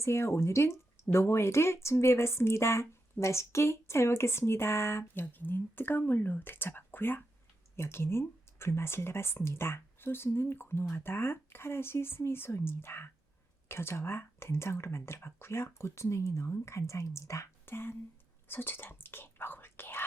안녕하세요. 오늘은 농어회를 준비해봤습니다. 맛있게 잘 먹겠습니다. 여기는 뜨거운 물로 데쳐봤고요. 여기는 불맛을 내봤습니다. 소스는 고노하다 카라시 스미소입니다. 겨자와 된장으로 만들어봤고요. 고추냉이 넣은 간장입니다. 짠! 소주도 함께 먹어볼게요.